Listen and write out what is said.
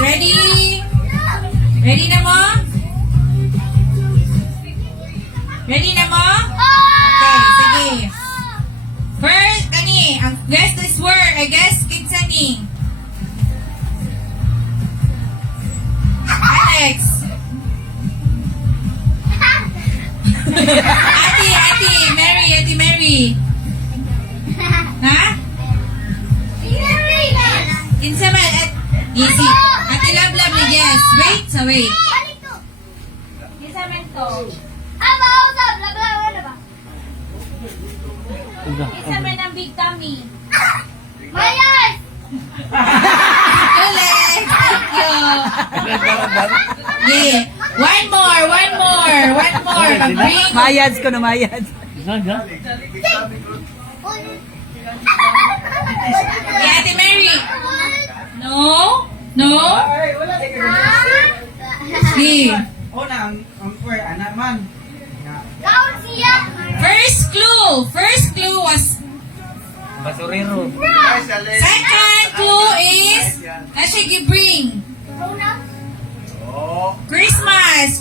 ready? Ready na mo? Ready na mo? Okay, sige. First, guess this word. I guess it's ani. Alex. Ate Mary. Ha? Kinsa man at easy. Ate Love ni guess. Wait. Kinsa man to? Kinsa man ang big tummy? Ulit. Thank you. Yeah. One more. Pag-bring. Mayads ko na mayads. Yeah, Ate Mary. No. Sige. Anak man. First clue was Basurero. second clue is kasi gibring. Christmas.